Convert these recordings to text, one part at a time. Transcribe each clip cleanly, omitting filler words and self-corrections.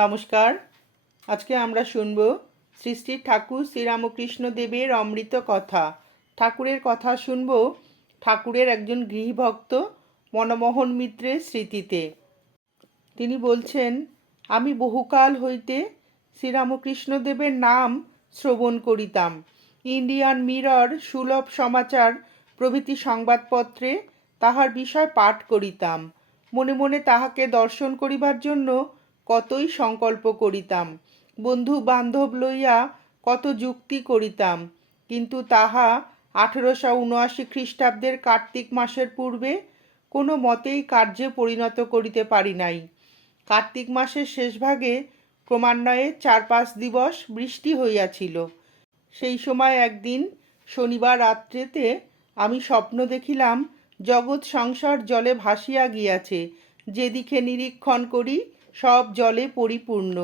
নমস্কার। আজকে আমরা শুনব শ্রী শ্রী ঠাকুর শ্রীরামকৃষ্ণ দেবের অমৃত কথা। ঠাকুরের কথা শুনব ঠাকুরের একজন গৃহভক্ত মনমোহন মিত্রের স্মৃতিতে। তিনি বলছেন, আমি বহুকাল হইতে শ্রীরামকৃষ্ণ দেবের নাম শ্রবণ করিতাম। ইন্ডিয়ান মিরর, সুলভ সমাচার প্রভৃতি সংবাদপত্রে তাহার বিষয় পাঠ করিতাম। মনে মনে তাহাকে দর্শন করিবার জন্য কতই সংকল্প করিতাম। বন্ধু বান্ধব লইয়া কত যুক্তি করিতাম, কিন্তু তাহা 1879 খ্রিস্টাব্দের কার্তিক মাসের পূর্বে কোনো মতেই কার্যে পরিণত করিতে পারি নাই। কার্তিক মাসের শেষভাগে ক্রমান্বয়ে 4-5 দিবস বৃষ্টি হইয়াছিল। সেই সময় একদিন শনিবার রাত্রেতে আমি স্বপ্ন দেখিলাম, জগৎ সংসার জলে ভাসিয়া গিয়াছে। যেদিকে নিরীক্ষণ করি সব জলে পরিপূর্ণ।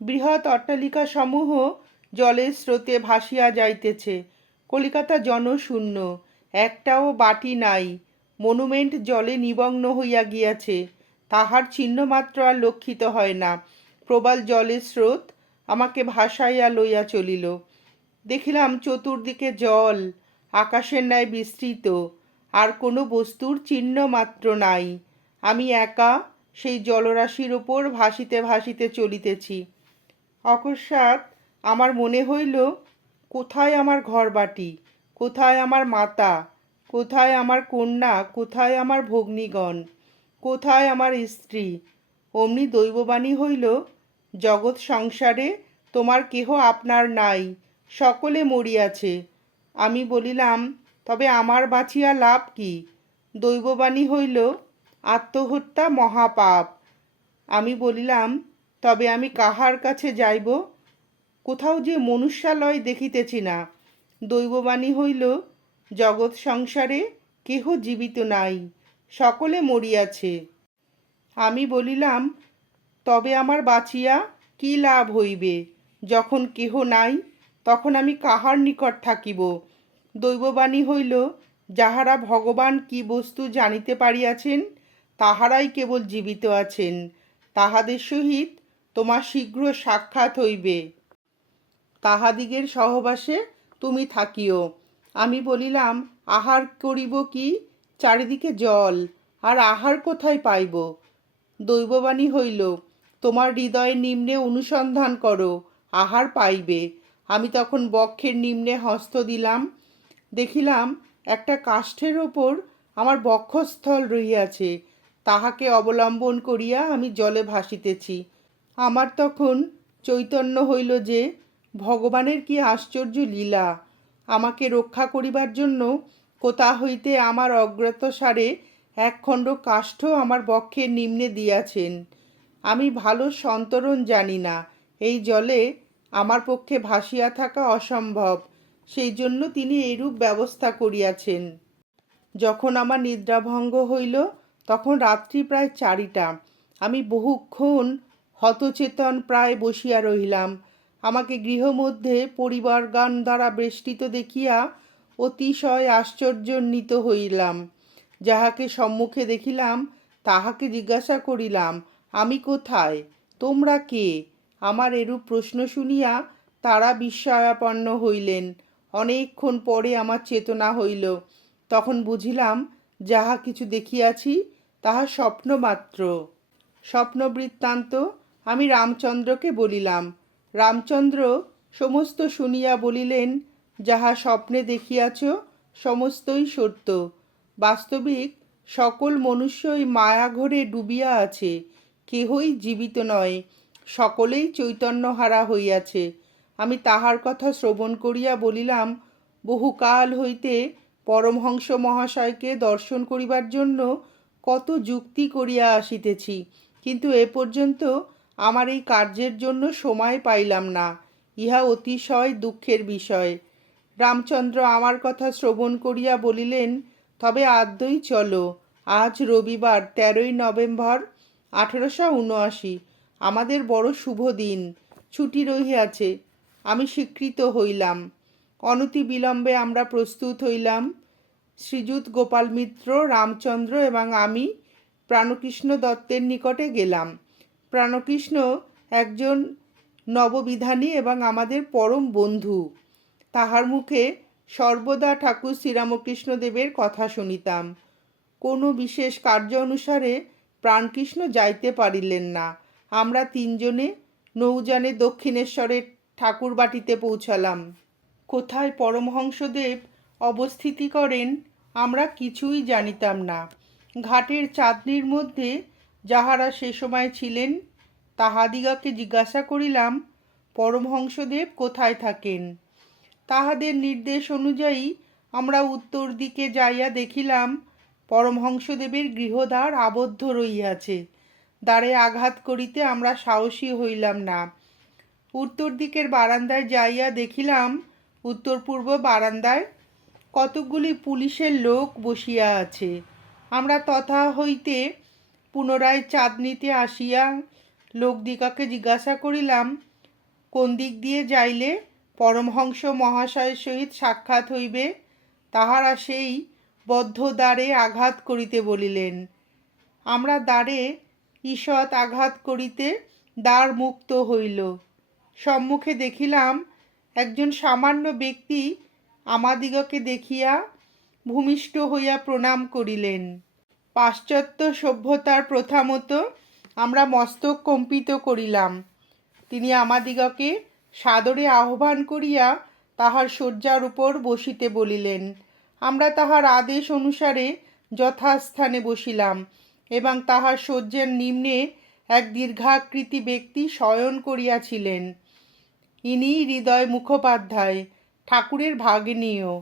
বৃহৎ অট্টালিকা সমূহ জলের স্রোতে ভাসিয়া যাইতেছে। কলিকাতা জনশূন্য, একটাও বাটি নাই। মনুমেন্ট জলে নিমগ্ন হইয়া গিয়াছে, তাহার চিহ্নমাত্র আর লক্ষিত হয় না। প্রবল জলের স্রোত আমাকে ভাসাইয়া লইয়া চলিল। দেখিলাম চতুর্দিকে জল, আকাশের ন্যায় বিস্তৃত, আর কোনো বস্তুর চিহ্ন মাত্র নাই। আমি একা সেই জলরাশির ওপর ভাসিতে ভাসিতে চলিতেছি। অকস্মাৎ আমার মনে হইল, কোথায় আমার ঘরবাটি, কোথায় আমার মাতা, কোথায় আমার কন্যা, কোথায় আমার ভগ্নীগণ, কোথায় আমার স্ত্রী। অমনি দৈববাণী হইল, জগৎ সংসারে তোমার কেহ আপনার নাই, সকলে মরিয়াছে। আমি বলিলাম, তবে আমার বাঁচিয়া লাভ কি? দৈববাণী হইল, আত্মহত্যা মহাপাপ। আমি বলিলাম, তবে আমি কাহার কাছে যাইব? কোথাও যে মনুষ্যালয় দেখিতেছি না। দৈববাণী হইল, জগৎ সংসারে কেহ জীবিত নাই, সকলে মরিয়াছে। আমি বলিলাম, তবে আমার বাঁচিয়া কি লাভ হইবে? যখন কেহ নাই, তখন আমি কাহার নিকট থাকিব? দৈববাণী হইল, যাহারা ভগবান কি বস্তু জানিতে পারিয়াছেন, তাহারাই কেবল জীবিত আছেন। তাহাদের সহিত তোমার শীঘ্র সাক্ষাৎ হইবে। তাহাদিগের সহবাসে তুমি থাকিও। আমি বলিলাম, আহার করিব কি? চারিদিকে জল, আর আহার কোথায় পাইব? দৈববাণী হইল, তোমার হৃদয়ের নিম্নে অনুসন্ধান করো, আহার পাইবে। আমি তখন বক্ষের নিম্নে হস্ত দিলাম। দেখিলাম একটা কাষ্ঠের ওপর আমার বক্ষস্থল রহিয়াছে। তাহাকে অবলম্বন করিয়া আমি জলে ভাসিতেছি। আমার তখন চৈতন্য হইল যে, ভগবানের কি আশ্চর্য লীলা! আমাকে রক্ষা করিবার জন্য কোথা হইতে আমার অজ্ঞাতসারে একখণ্ড কাষ্ঠ আমার বক্ষের নিম্নে দিয়াছেন। আমি ভালো সন্তরণ জানি না, এই জলে আমার পক্ষে ভাসিয়া থাকা অসম্ভব, সেই জন্য তিনি এইরূপ ব্যবস্থা করিয়াছেন। যখন আমার নিদ্রাভঙ্গ হইল, তখন রাত্রি প্রায় 4টা। আমি বহুক্ষণ হতচেতন প্রায় বসিয়া রহিলাম। আমাকে গৃহমধ্যে পরিবারগণ দ্বারা বেষ্টিত দেখিয়া অতিশয় আশ্চর্যান্বিত হইলাম। যাহাকে সম্মুখে দেখিলাম, তাহাকে জিজ্ঞাসা করিলাম, আমি কোথায়, তোমরা কে? আমার এরূপ প্রশ্ন শুনিয়া তারা বিস্ময়াপন্ন হইলেন। অনেকক্ষণ পরে আমার চেতনা হইল। তখন বুঝিলাম, যাহা কিছু দেখিয়াছি তাহা স্বপ্ন মাত্র। স্বপ্ন বৃত্তান্ত আমি রামচন্দ্রকে বলিলাম। রামচন্দ্র সমস্ত শুনিয়া বলিলেন, যাহা স্বপ্নে দেখিয়াছ সমস্তই সত্য। বাস্তবিক সকল মনুষ্যই মায়াঘরে ডুবিয়া আছে, কেহই জীবিত নয়, সকলেই চৈতন্যহারা হইয়াছে। আমি তাহার কথা শ্রবণ করিয়া বলিলাম, বহুকাল হইতে পরমহংস মহাশয়কে দর্শন করিবার জন্য কত যুক্তি করিয়া আসিতেছি, কিন্তু এ পর্যন্ত আমার এই কার্যের জন্য সময় পাইলাম না। ইহা অতিশয় দুঃখের বিষয়। রামচন্দ্র আমার কথা শ্রবণ করিয়া বলিলেন, তবে আদ্যই চলো। আজ রবিবার 13ই নভেম্বর 1879। আমাদের বড় শুভ দিন, ছুটি রহিয়াছে। আমি স্বীকৃত হইলাম। অনতি বিলম্বে আমরা প্রস্তুত হইলাম। শ্রীযুত গোপাল মিত্র, রামচন্দ্র এবং আমি প্রাণকৃষ্ণ দত্তের নিকটে গেলাম। প্রাণকৃষ্ণ একজন নববিধানী এবং আমাদের পরম বন্ধু। তাহার মুখে সর্বদা ঠাকুর শ্রীরামকৃষ্ণদেবের কথা শুনিতাম। কোনো বিশেষ কার্য অনুসারে প্রাণকৃষ্ণ যাইতে পারিলেন না। আমরা তিনজনে নৌযানে দক্ষিণেশ্বরের ঠাকুরবাটিতে পৌঁছালাম। কোথায় পরমহংসদেব অবস্থিতি করেন আমরা কিছুই জানিতাম না। ঘাটের চাঁদনির মধ্যে যাহারা সে সময় ছিলেন তাহাদিগকে জিজ্ঞাসা করিলাম পরমহংসদেব কোথায় থাকেন। তাহাদের নির্দেশ অনুযায়ী আমরা উত্তর দিকে যাইয়া দেখিলাম পরমহংসদেবের গৃহদ্বার আবদ্ধ রহিয়াছে। দ্বারে আঘাত করিতে আমরা সাহসী হইলাম না। উত্তর দিকের বারান্দায় যাইয়া দেখিলাম উত্তর পূর্ব বারান্দায় কতকগুলি পুলিশের লোক বসিয়া আছে। আমরা তথা হইতে পুনরায় চাঁদনিতে আসিয়া লোকদিগকে জিজ্ঞাসা করিলাম কোন দিক দিয়ে যাইলে পরমহংস মহাশয়ের সহিত সাক্ষাৎ হইবে। তাহারা সেই বদ্ধ দ্বারে আঘাত করিতে বলিলেন। আমরা দ্বারে ঈষৎ আঘাত করিতে দ্বার মুক্ত হইল। সম্মুখে দেখিলাম একজন সামান্য ব্যক্তি আমাদিগকে দেখিয়া ভূমিষ্ঠ হইয়া প্রণাম করিলেন। পাশ্চাত্য সভ্যতার প্রথা মতো আমরা মস্তক কম্পিত করিলাম। তিনি আমাদিগকে সাদরে আহ্বান করিয়া তাহার শয্যার উপর বসিতে বলিলেন। আমরা তাহার আদেশ অনুসারে যথাস্থানে বসিলাম এবং তাহার শয্যার নিম্নে এক দীর্ঘাকৃতি ব্যক্তি শয়ন করিয়াছিলেন। ইনি হৃদয় মুখোপাধ্যায়, ঠাকুরের ভাগ্নেয়।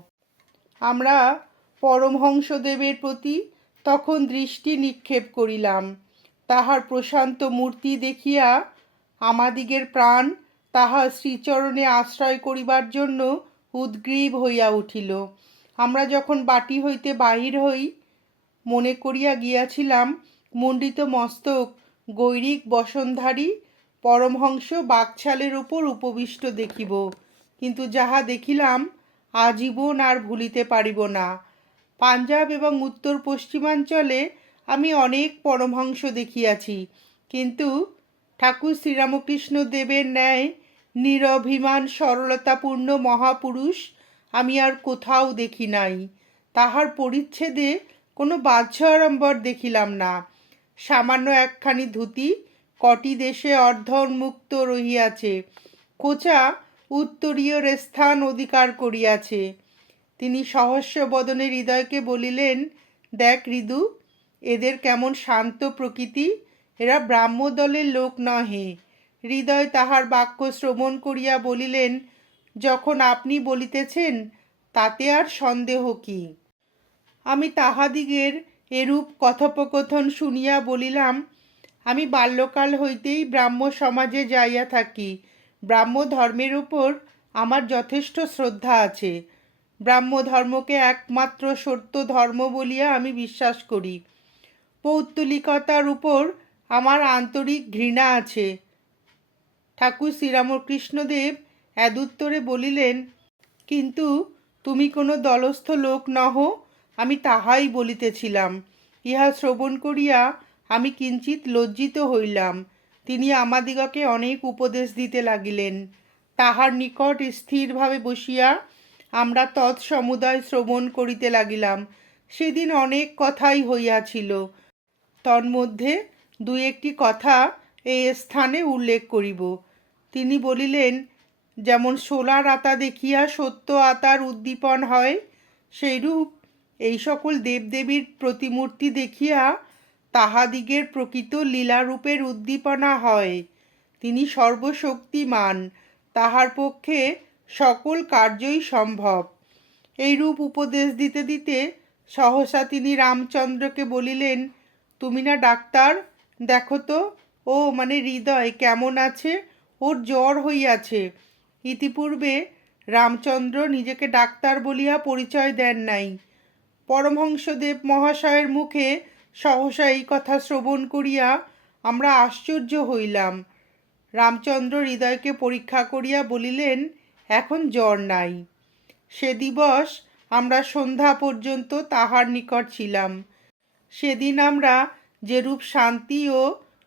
আমরা পরমহংসদেবের প্রতি তখন দৃষ্টি নিক্ষেপ করিলাম। তাহার প্রশান্ত মূর্তি দেখিয়া আমাদিগের প্রাণ তাহার শ্রীচরণে আশ্রয় করিবার জন্য উদ্গ্রীব হইয়া উঠিল। আমরা যখন বাটি হইতে বাহির হই মনে করিয়া গিয়াছিলাম মণ্ডিত মস্তক গৈরিক বসনধারী পরমহংস বাকছালের উপর উপবিষ্ট দেখিব, কিন্তু যাহা দেখিলাম আজীবন আর ভুলিতে পারিব না। পাঞ্জাব এবং উত্তর পশ্চিমাঞ্চলে আমি অনেক পরমহংস দেখিয়াছি, কিন্তু ঠাকুর শ্রীরামকৃষ্ণ দেবের ন্যায় নিরভিমান সরলতাপূর্ণ মহাপুরুষ আমি আর কোথাও দেখি নাই। তাহার পরিচ্ছেদে কোনো বাহ্য আড়ম্বর দেখিলাম না। সামান্য একখানি ধুতি কটি দেশে অর্ধোন্মুক্ত রহিয়াছে, কোঁচা উত্তরীয় স্থান অধিকার করিয়াছে। তিনি সহস্র বদনে হৃদয়কে বলিলেন, দেখ হৃদু, এদের কেমন শান্ত প্রকৃতি, এরা ব্রাহ্মদলের লোক নহে। হৃদয় তাহার বাক্য শ্রবণ করিয়া বলিলেন, যখন আপনি বলিতেছেন তাতে আর সন্দেহ কি। আমি তাহাদিগের এরূপ কথোপকথন শুনিয়া বলিলাম, আমি বাল্যকাল হইতেই ব্রাহ্ম সমাজে যাইয়া থাকি। ব্রাহ্ম ধর্মের উপর আমার যথেষ্ট শ্রদ্ধা আছে। ব্রাহ্ম ধর্মকে একমাত্র সত্য ধর্ম বলিয়া আমি বিশ্বাস করি। পৌত্তলিকতার উপর আমার আন্তরিক ঘৃণা আছে। ঠাকুর শ্রীরামকৃষ্ণদেব এদুত্তরে বলিলেন, কিন্তু তুমি কোনো দলস্থ লোক নহ, আমি তাহাই বলিতেছিলাম। ইহা শ্রবণ করিয়া আমি কিঞ্চিত লজ্জিত হইলাম। তিনি আমাদিগকে অনেক উপদেশ দিতে লাগিলেন। তাহার নিকট স্থিরভাবে বসিয়া আমরা তৎসমুদয় শ্রবণ করিতে লাগিলাম। সেদিন অনেক কথাই হইয়াছিল, তন্মধ্যে দুই একটি কথা এই স্থানে উল্লেখ করিব। তিনি বলিলেন, যেমন সোলার আতা দেখিয়া সত্য আতার উদ্দীপন হয়, সেইরূপ এই সকল দেবদেবীর প্রতিমূর্তি দেখিয়া তাহাদিগের প্রকৃত লীলারূপের উদ্দীপনা হয়। তিনি সর্বশক্তিমান, তাহার পক্ষে সকল কার্যই সম্ভব। এইরূপ উপদেশ দিতে দিতে সহসা তিনি রামচন্দ্রকে বলিলেন, তুমি না ডাক্তার, দেখো তো ও মানে হৃদয় কেমন আছে, ওর জ্বর হইয়াছে। ইতিপূর্বে রামচন্দ্র নিজেকে ডাক্তার বলিয়া পরিচয় দেন নাই। পরমহংসদেব মহাশয়ের মুখে সহসা এই কথা শ্রবণ করিয়া আমরা আশ্চর্য হইলাম। রামচন্দ্র হৃদয়কে পরীক্ষা করিয়া বলিলেন, এখন জ্বর নাই। সে দিবস আমরা সন্ধ্যা পর্যন্ত তাহার নিকট ছিলাম। সেদিন আমরা যেরূপ শান্তি ও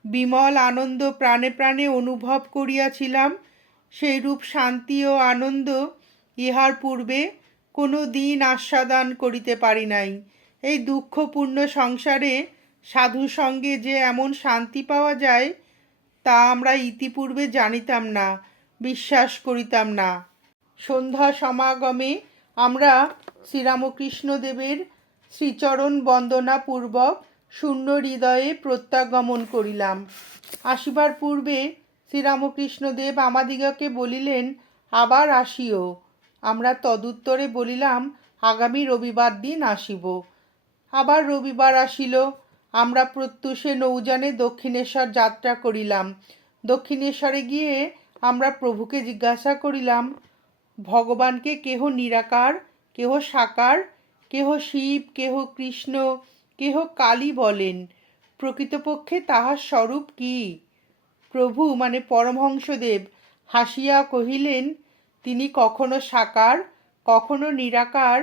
বিমল আনন্দ প্রাণে প্রাণে অনুভব করিয়াছিলাম, সেইরূপ শান্তি ও আনন্দ ইহার পূর্বে কোনো দিন আস্বাদন করিতে পারি নাই। এই দুঃখপূর্ণ সংসারে সাধু সঙ্গে যে এমন শান্তি পাওয়া যায়, তা আমরা ইতিপূর্বে জানিতাম না, বিশ্বাস করিতাম না। সন্ধ্যা সমাগমে আমরা শ্রীরামকৃষ্ণদেবের শ্রীচরণ বন্দনা পূর্বক শূন্য হৃদয়ে প্রত্যাগমন করিলাম। আসিবার পূর্বে শ্রীরামকৃষ্ণদেব আমাদিগকে বলিলেন, আবার আসিও। আমরা তদুত্তরে বলিলাম, আগামী রবিবার দিন আসিব। আবার রবিবার আসিল। আমরা প্রত্যুষে নৌযানে দক্ষিণেশ্বর যাত্রা করিলাম। দক্ষিণেশ্বরে গিয়ে আমরা প্রভুকে জিজ্ঞাসা করিলাম, ভগবানকে কেহ নিরাকার, কেহ সাকার, কেহ শিব, কেহ কৃষ্ণ, কেহ কালী বলেন, প্রকৃতপক্ষে তাহার স্বরূপ কি? প্রভু মানে পরমহংসদেব হাসিয়া কহিলেন, তিনি কখনো সাকার, কখনো নিরাকার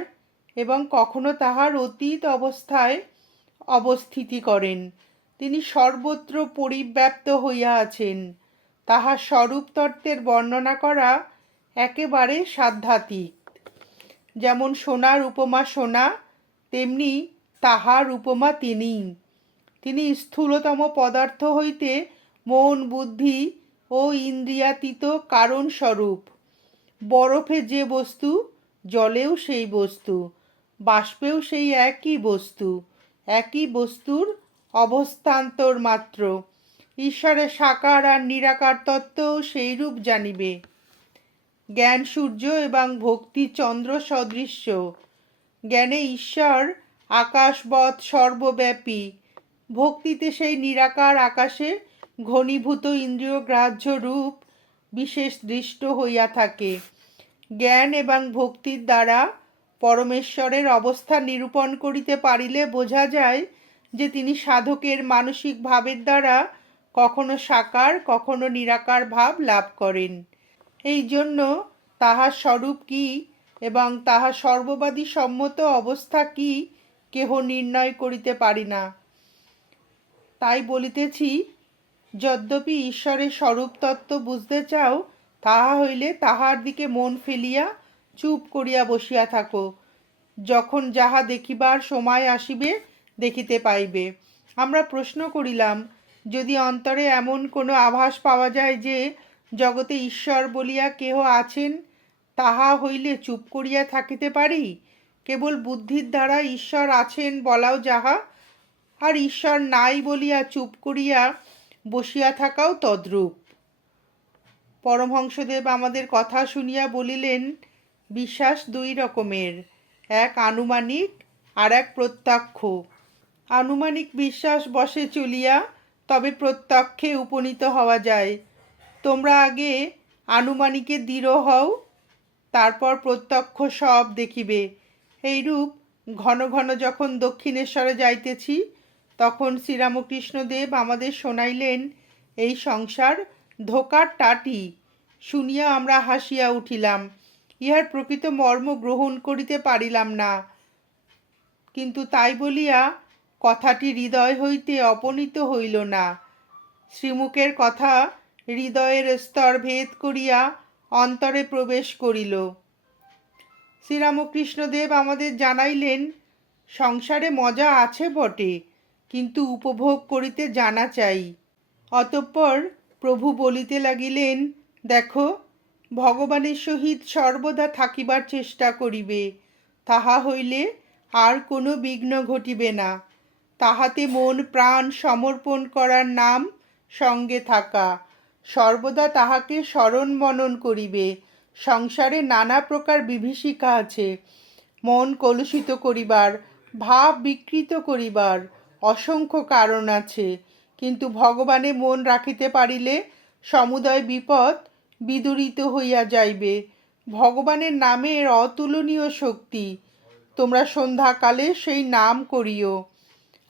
এবং কখনো তাহার অতীত অবস্থায় অবস্থিতি করেন। তিনি সর্বত্র পরিব্যাপ্ত হইয়া আছেন। তাহার স্বরূপ তত্ত্বের বর্ণনা করা একেবারে সাধ্যাতীত। যেমন সোনার উপমা সোনা, তেমনি তাহার উপমা তিনিই। তিনি স্থূলতম পদার্থ হইতে মন, বুদ্ধি ও ইন্দ্রিয়াতীত কারণ স্বরূপ। বরফে যে বস্তু, জলেও সেই বস্তু, বাষ্পেও সেই একই বস্তু, একই বস্তুর অবস্থান্তর মাত্র। ঈশ্বরের সাকার আর নিরাকার তত্ত্বও সেইরূপ জানিবে। জ্ঞান সূর্য এবং ভক্তি চন্দ্র সদৃশ্য। জ্ঞানে ঈশ্বর আকাশবৎ সর্বব্যাপী, ভক্তিতে সেই নিরাকার আকাশে ঘনীভূত ইন্দ্রিয় গ্রাহ্য রূপ বিশেষ দৃষ্ট হইয়া থাকে। জ্ঞান এবং ভক্তির দ্বারা পরমেশ্বরের অবস্থা নিরূপণ করিতে পারিলে বোঝা যায় যে তিনি সাধকের মানসিক ভাবের দ্বারা কখনো সাকার, কখনো নিরাকার ভাব লাভ করেন। এই জন্য তাহার স্বরূপ কি এবং তাহার সর্ববাদী সম্মত অবস্থা কি কেহ নির্ণয় করিতে পারি না। তাই বলিতেছি, যদ্যপি ঈশ্বরের স্বরূপ তত্ত্ব বুঝতে চাও, তাহা হইলে তাহার দিকে মন ফেলিয়া চুপ করিয়া বসিয়া থাকো। যখন যাহা দেখিবার সময় আসিবে, দেখিতে পাইবে। আমরা প্রশ্ন করিলাম, যদি অন্তরে এমন কোনো আভাস পাওয়া যায় যে জগতে ঈশ্বর বলিয়া কেহ আছেন, তাহা হইলে চুপ করিয়া থাকিতে পারি? কেবল বুদ্ধির দ্বারা ঈশ্বর আছেন বলাও যাহা, আর ঈশ্বর নাই বলিয়া চুপ করিয়া বসিয়া থাকাও তদ্রূপ। পরমহংসদেব আমাদের কথা শুনিয়া বলিলেন, বিশ্বাস দুই রকমের, এক আনুমানিক আর এক প্রত্যক্ষ। আনুমানিক বিশ্বাস বশে চলিয়া তবে প্রত্যক্ষে উপনীত হওয়া যায়। তোমরা আগে আনুমানিকে দৃঢ় হও, তারপর প্রত্যক্ষ সব দেখিবে। এইরূপ ঘন ঘন যখন দক্ষিণেশ্বরে যাইতেছি, তখন শ্রীরামকৃষ্ণদেব আমাদের শোনাইলেন, এই সংসার ধোকার টাটি। শুনিয়া আমরা হাসিয়া উঠিলাম। ইহার প্রকৃত মর্ম গ্রহণ করিতে পারিলাম না, কিন্তু তাই বলিয়া কথাটি হৃদয় হইতে অপনীত হইল না। শ্রীমুখের কথা হৃদয়ের স্তর ভেদ করিয়া অন্তরে প্রবেশ করিল। শ্রীরামকৃষ্ণদেব আমাদের জানাইলেন, সংসারে মজা আছে বটে, কিন্তু উপভোগ করিতে জানা চাই। অতঃপর প্রভু বলিতে লাগিলেন, দেখো, ভগবানের সহিত সর্বদা থাকিবার চেষ্টা করিবে, তাহা হইলে আর কোনো বিঘ্ন ঘটিবে না। তাহাতে মন প্রাণ সমর্পণ করার নাম সঙ্গে থাকা। সর্বদা তাহাকে স্মরণ মনন করিবে। সংসারে নানা প্রকার বিভীষিকা আছে, মন কলুষিত করিবার, ভাব বিকৃত করিবার অসংখ্য কারণ আছে, কিন্তু ভগবানে মন রাখিতে পারিলে সমুদয় বিপদ বিদূরিত হইয়া যাইবে। ভগবানের নামের অতুলনীয় শক্তি। তোমরা সন্ধ্যাকালে সেই নাম করিও।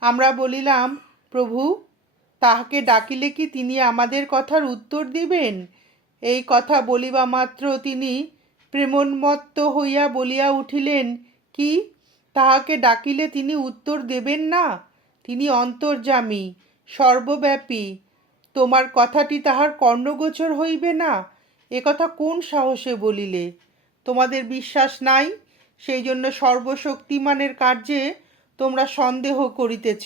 আমরা বলিলাম, প্রভু, তাহাকে ডাকিলে কি তিনি আমাদের কথার উত্তর দিবেন? এই কথা বলিবা মাত্র তিনি প্রেমোন্মত্ত হইয়া বলিয়া উঠিলেন, কি, তাহাকে ডাকিলে তিনি উত্তর দেবেন না? তিনি অন্তর্যামী, সর্বব্যাপী, তোমার কথাটি তাহার কর্ণগোচর হইবে না, একথা কোন সাহসে বলিলে? তোমাদের বিশ্বাস নাই, সেই জন্য সর্বশক্তিমানের কার্যে তোমরা সন্দেহ করিতেছ।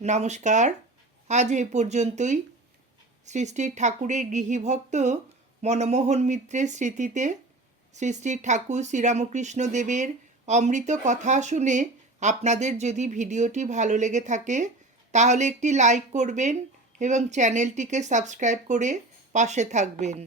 নমস্কার, আজ এ পর্যন্তই। শ্রী শ্রী ঠাকুরের গৃহীভক্ত মনমোহন মিত্রের স্মৃতিতে শ্রী শ্রী ঠাকুর শ্রীরামকৃষ্ণ দেবের অমৃত কথা শুনে আপনাদের যদি ভিডিওটি ভালো লেগে থাকে তাহলে একটি লাইক করবেন এবং চ্যানেলটিকে সাবস্ক্রাইব করে পাশে থাকবেন।